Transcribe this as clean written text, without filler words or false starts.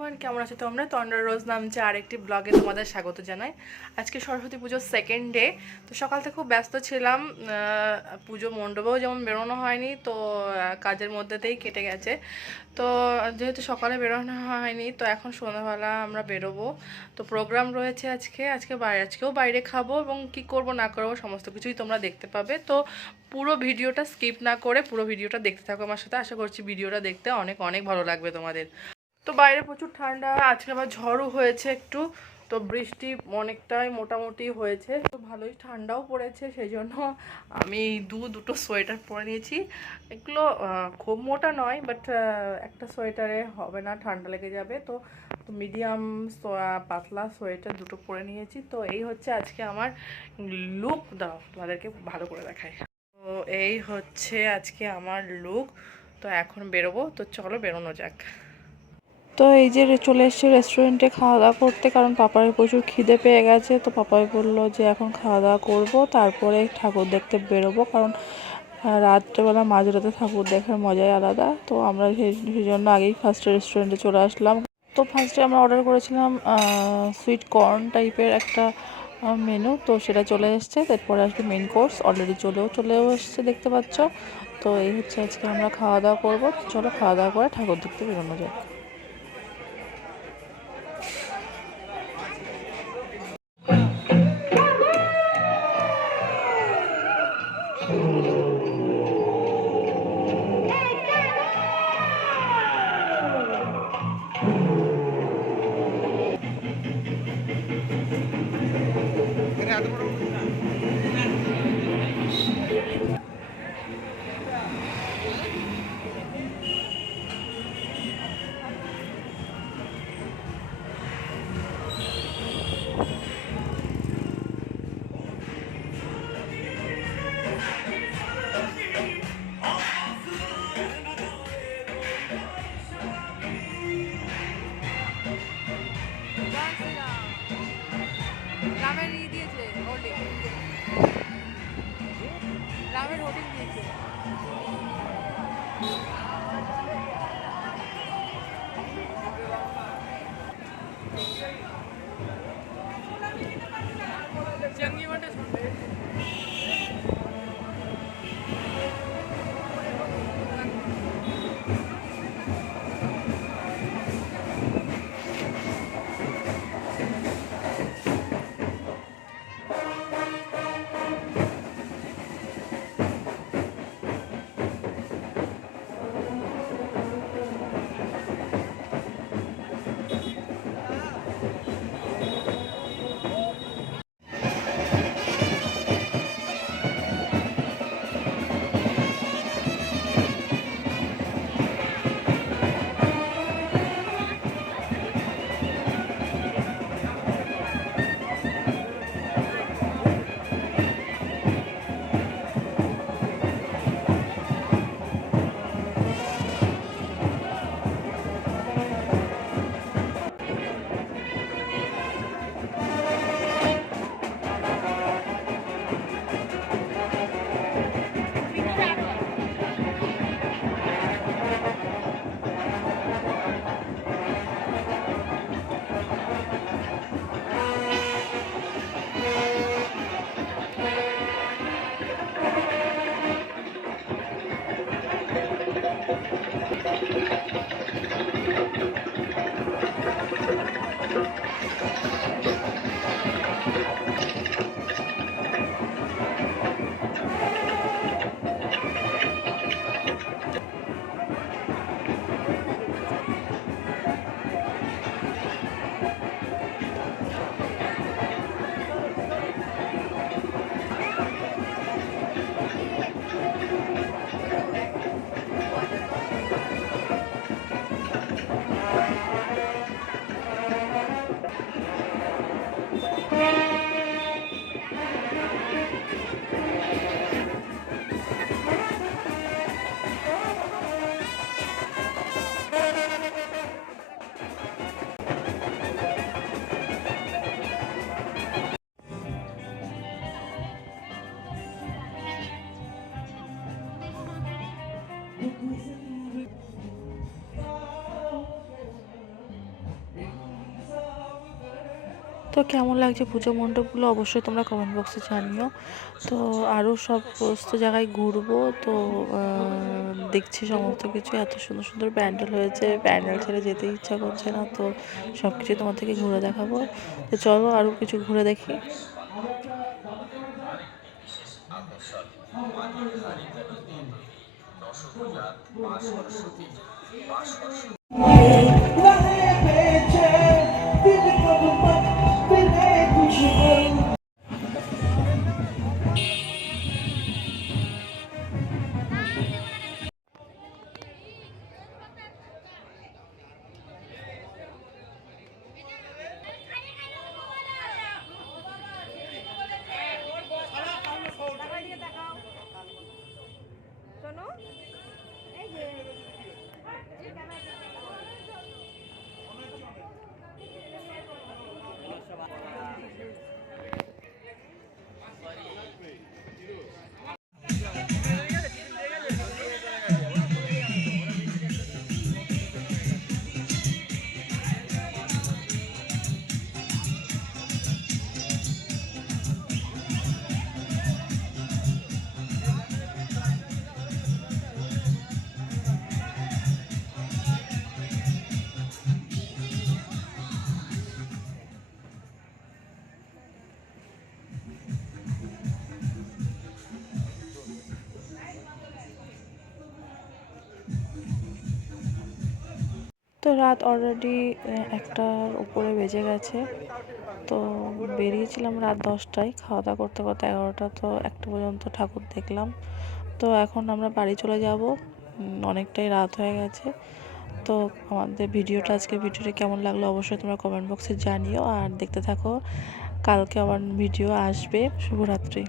Everyone, কেমন আছো তোমরা? তন্দ্রা রোজ নামছে আরেকটি ব্লগে তোমাদের স্বাগত জানাই। আজকে সরস্বতী পুজোর সেকেন্ড ডে। তো সকাল থেকে খুব ব্যস্ত ছিলাম, পুজো মণ্ডপেও যেমন বেরোনো হয়নি, তো কাজের মধ্যেতেই কেটে গেছে। তো যেহেতু সকালে বেরোনো হয়নি, তো এখন সন্ধ্যাবেলা আমরা বেরোবো। তো প্রোগ্রাম রয়েছে আজকেও বাইরে খাবো, এবং কি করব না করবো সমস্ত কিছুই তোমরা দেখতে পাবে। তো পুরো ভিডিওটা স্কিপ না করে পুরো ভিডিওটা দেখতে থাকো আমার সাথে। আশা করছি ভিডিওটা দেখতে অনেক অনেক ভালো লাগবে তোমাদের। তো বাইরে প্রচুর ঠান্ডা, আজকে আবার ঝড়ও হয়েছে একটু। তো বৃষ্টি অনেকটাই মোটামুটি হয়েছে, তো ভালোই ঠান্ডাও পড়েছে। সেই জন্য আমি দুটো সোয়েটার পরে নিয়েছি। এগুলো খুব মোটা নয়, বাট একটা সোয়েটারে হবে না, ঠান্ডা লেগে যাবে। তো মিডিয়াম পাতলা সোয়েটার দুটো পরে নিয়েছি। তো এই হচ্ছে আজকে আমার লুক। দাও তোমাদেরকে ভালো করে দেখাই। তো এই হচ্ছে আজকে আমার লুক। তো এখন বেরোবো, তো চলো বেরোনো যাক। তো এই যে চলে এসেছি রেস্টুরেন্টে খাওয়া দাওয়া করতে, কারণ পাপার প্রচুর খিদে পেয়ে গেছে। তো পাপাই বললো যে এখন খাওয়া দাওয়া করবো, তারপরে ঠাকুর দেখতে বেরোবো, কারণ রাত্রেবেলা মাঝরাতে ঠাকুর দেখার মজাই আলাদা। তো আমরা সেই জন্য আগেই ফার্স্টে রেস্টুরেন্টে চলে আসলাম। তো ফার্স্টে আমরা অর্ডার করেছিলাম সুইট কর্ন টাইপের একটা মেনু, তো সেটা চলে এসছে। তারপরে আসবে মেন কোর্স, অলরেডি চলেও এসছে দেখতে পাচ্ছ। তো এই হচ্ছে আজকে আমরা খাওয়া দাওয়া করবো। চলো খাওয়া দাওয়া করে ঠাকুর দেখতে বেরোনো যায়। তো কেমন লাগছে পুজো মণ্ডপগুলো অবশ্যই তোমরা কমেন্ট বক্সে জানিও। তো আরও সব সমস্ত জায়গায় ঘুরবো। তো দেখছি সমস্ত কিছু এত সুন্দর সুন্দর প্যান্ডেল হয়েছে, প্যান্ডেল ছেড়ে যেতে ইচ্ছা করছে না। তো সব কিছু তোমাদেরকে ঘুরে দেখাবো। তো চলো আরও কিছু ঘুরে দেখি। তো রাত অলরেডি 1টার উপরে বেজে গেছে। তো বেরিয়েছিলাম রাত 10টায়, খাওয়া দাওয়া করতে করতে 11টা, তো 1টা পর্যন্ত ঠাকুর দেখলাম। তো এখন আমরা বাড়ি চলে যাব, অনেকটাই রাত হয়ে গেছে। তো আমাদের আজকের ভিডিওটা কেমন লাগলো অবশ্যই তোমরা কমেন্ট বক্সে জানিও। আর দেখতে থাকো, কালকে আবার ভিডিও আসবে। শুভরাত্রি।